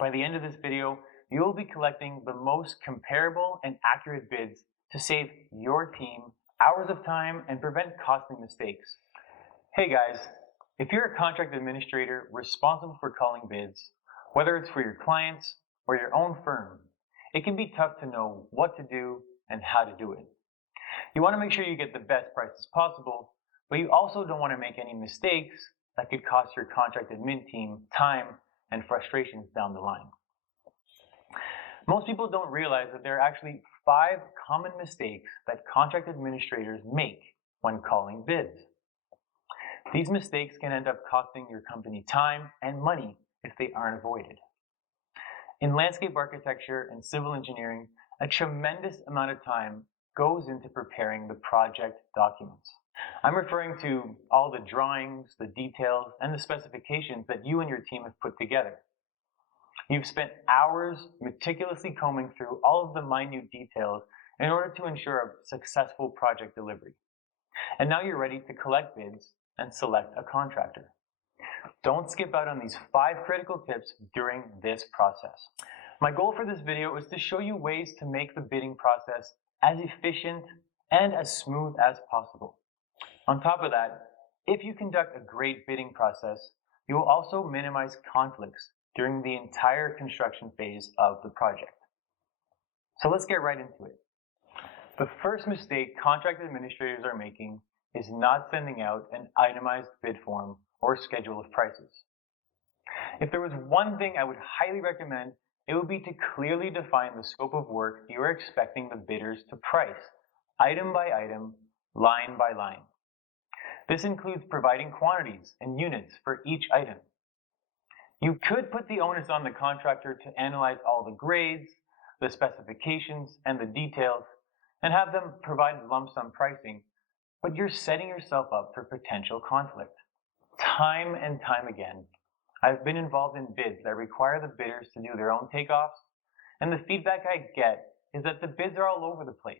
By the end of this video, you will be collecting the most comparable and accurate bids to save your team hours of time and prevent costly mistakes. Hey guys, if you're a contract administrator responsible for calling bids, whether it's for your clients or your own firm, it can be tough to know what to do and how to do it. You want to make sure you get the best prices possible, but you also don't want to make any mistakes that could cost your contract admin team time and frustrations down the line. Most people don't realize that there are actually 5 common mistakes that contract administrators make when calling bids. These mistakes can end up costing your company time and money if they aren't avoided. In landscape architecture and civil engineering, a tremendous amount of time goes into preparing the project documents. I'm referring to all the drawings, the details, and the specifications that you and your team have put together. You've spent hours meticulously combing through all of the minute details in order to ensure a successful project delivery. And now you're ready to collect bids and select a contractor. Don't skip out on these 5 critical tips during this process. My goal for this video is to show you ways to make the bidding process as efficient and as smooth as possible. On top of that, if you conduct a great bidding process, you will also minimize conflicts during the entire construction phase of the project. So let's get right into it. The first mistake contract administrators are making is not sending out an itemized bid form or schedule of prices. If there was one thing I would highly recommend, it would be to clearly define the scope of work you are expecting the bidders to price, item by item, line by line. This includes providing quantities and units for each item. You could put the onus on the contractor to analyze all the grades, the specifications, and the details, and have them provide lump sum pricing, but you're setting yourself up for potential conflict. Time and time again, I've been involved in bids that require the bidders to do their own takeoffs, and the feedback I get is that the bids are all over the place.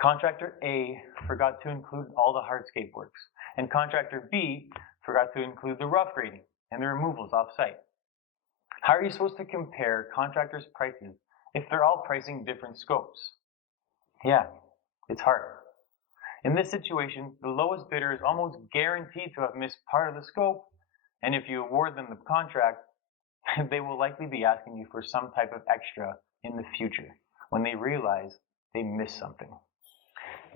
Contractor A forgot to include all the hardscape works, and contractor B forgot to include the rough grading and the removals off-site. How are you supposed to compare contractors' prices if they're all pricing different scopes? Yeah, it's hard. In this situation, the lowest bidder is almost guaranteed to have missed part of the scope, and if you award them the contract, they will likely be asking you for some type of extra in the future when they realize they missed something.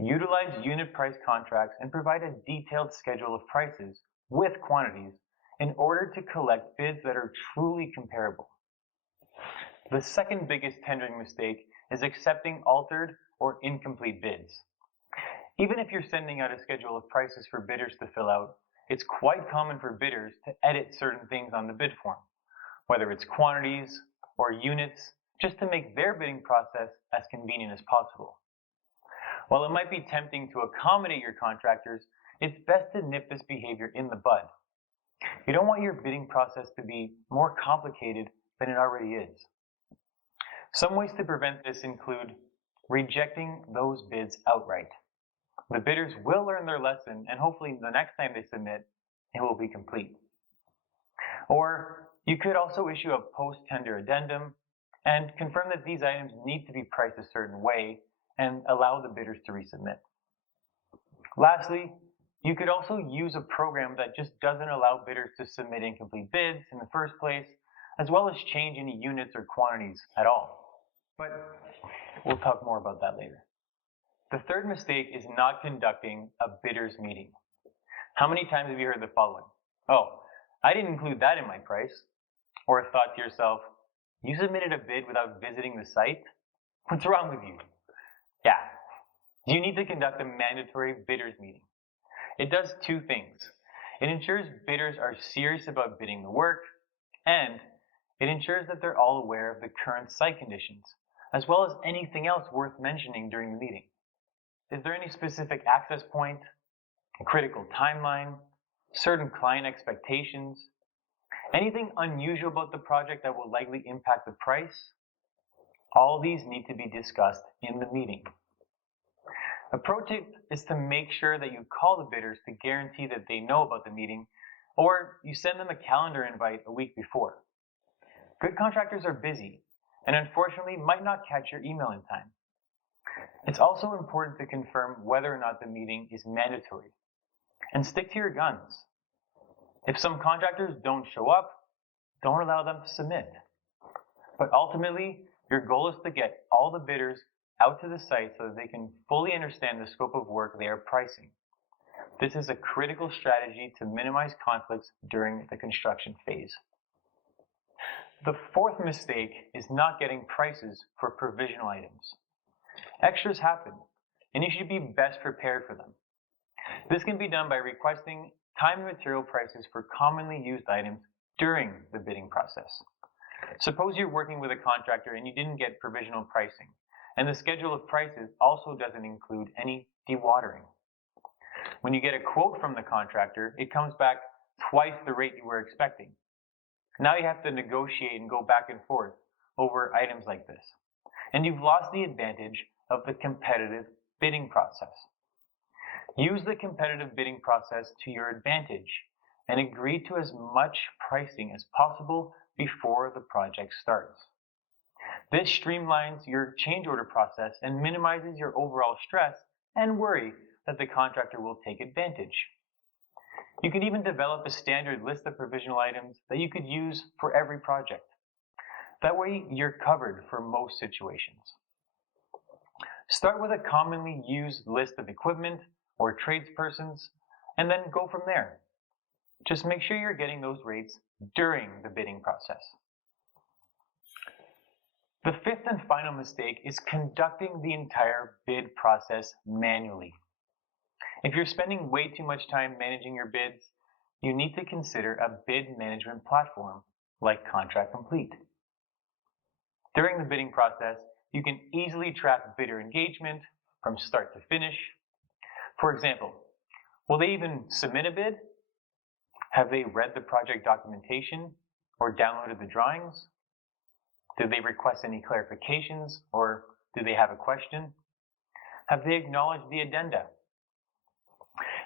Utilize unit price contracts and provide a detailed schedule of prices with quantities in order to collect bids that are truly comparable. The second biggest tendering mistake is accepting altered or incomplete bids. Even if you're sending out a schedule of prices for bidders to fill out, it's quite common for bidders to edit certain things on the bid form, whether it's quantities or units, just to make their bidding process as convenient as possible. While it might be tempting to accommodate your contractors, it's best to nip this behavior in the bud. You don't want your bidding process to be more complicated than it already is. Some ways to prevent this include rejecting those bids outright. The bidders will learn their lesson, and hopefully the next time they submit, it will be complete. Or you could also issue a post-tender addendum and confirm that these items need to be priced a certain way and allow the bidders to resubmit. Lastly, you could also use a program that just doesn't allow bidders to submit incomplete bids in the first place, as well as change any units or quantities at all. But we'll talk more about that later. The third mistake is not conducting a bidders meeting. How many times have you heard the following? Oh, I didn't include that in my price. Or thought to yourself, you submitted a bid without visiting the site? What's wrong with you? Yeah, you need to conduct a mandatory bidders meeting. It does 2 things. It ensures bidders are serious about bidding the work, and it ensures that they're all aware of the current site conditions, as well as anything else worth mentioning during the meeting. Is there any specific access point, a critical timeline, certain client expectations, anything unusual about the project that will likely impact the price? All these need to be discussed in the meeting. A pro tip is to make sure that you call the bidders to guarantee that they know about the meeting, or you send them a calendar invite a week before. Good contractors are busy and unfortunately might not catch your email in time. It's also important to confirm whether or not the meeting is mandatory and stick to your guns. If some contractors don't show up, don't allow them to submit. But ultimately, your goal is to get all the bidders out to the site so that they can fully understand the scope of work they are pricing. This is a critical strategy to minimize conflicts during the construction phase. The fourth mistake is not getting prices for provisional items. Extras happen, and you should be best prepared for them. This can be done by requesting time and material prices for commonly used items during the bidding process. Suppose you're working with a contractor and you didn't get provisional pricing, and the schedule of prices also doesn't include any dewatering. When you get a quote from the contractor, it comes back twice the rate you were expecting. Now you have to negotiate and go back and forth over items like this. And you've lost the advantage of the competitive bidding process. Use the competitive bidding process to your advantage and agree to as much pricing as possible before the project starts. This streamlines your change order process and minimizes your overall stress and worry that the contractor will take advantage. You can even develop a standard list of provisional items that you could use for every project. That way, you're covered for most situations. Start with a commonly used list of equipment or tradespersons, and then go from there. Just make sure you're getting those rates during the bidding process. The fifth and final mistake is conducting the entire bid process manually. If you're spending way too much time managing your bids, you need to consider a bid management platform like Contract Complete. During the bidding process, you can easily track bidder engagement from start to finish. For example, will they even submit a bid? Have they read the project documentation or downloaded the drawings? Did they request any clarifications or do they have a question? Have they acknowledged the addenda?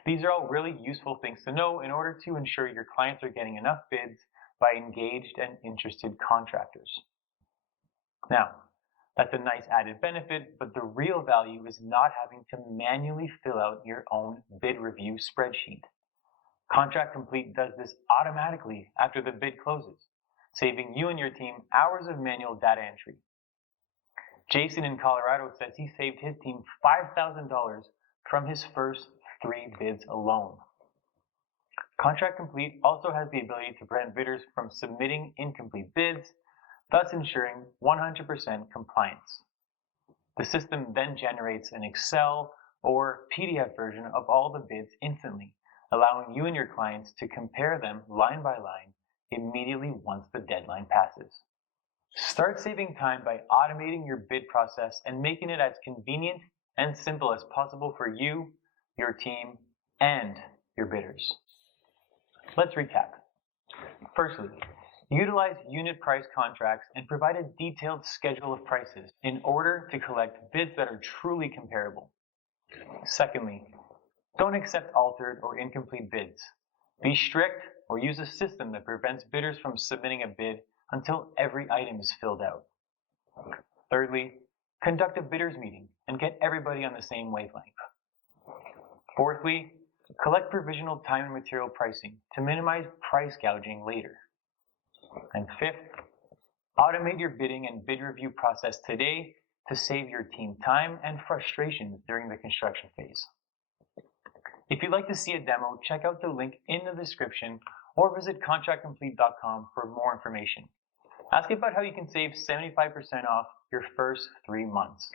These are all really useful things to know in order to ensure your clients are getting enough bids by engaged and interested contractors. Now, that's a nice added benefit, but the real value is not having to manually fill out your own bid review spreadsheet. Contract Complete does this automatically after the bid closes, saving you and your team hours of manual data entry. Jason in Colorado says he saved his team $5,000 from his first 3 bids alone. Contract Complete also has the ability to prevent bidders from submitting incomplete bids, thus ensuring 100% compliance. The system then generates an Excel or PDF version of all the bids instantly, allowing you and your clients to compare them line by line immediately once the deadline passes. Start saving time by automating your bid process and making it as convenient and simple as possible for you, your team, and your bidders. Let's recap. Firstly, utilize unit price contracts and provide a detailed schedule of prices in order to collect bids that are truly comparable. Secondly, don't accept altered or incomplete bids. Be strict or use a system that prevents bidders from submitting a bid until every item is filled out. Thirdly, conduct a bidders meeting and get everybody on the same wavelength. Fourthly, collect provisional time and material pricing to minimize price gouging later. And fifth, automate your bidding and bid review process today to save your team time and frustration during the construction phase. If you'd like to see a demo, check out the link in the description or visit contractcomplete.com for more information. Ask about how you can save 75% off your first 3 months.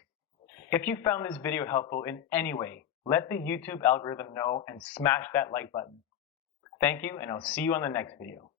If you found this video helpful in any way, let the YouTube algorithm know and smash that like button. Thank you, and I'll see you on the next video.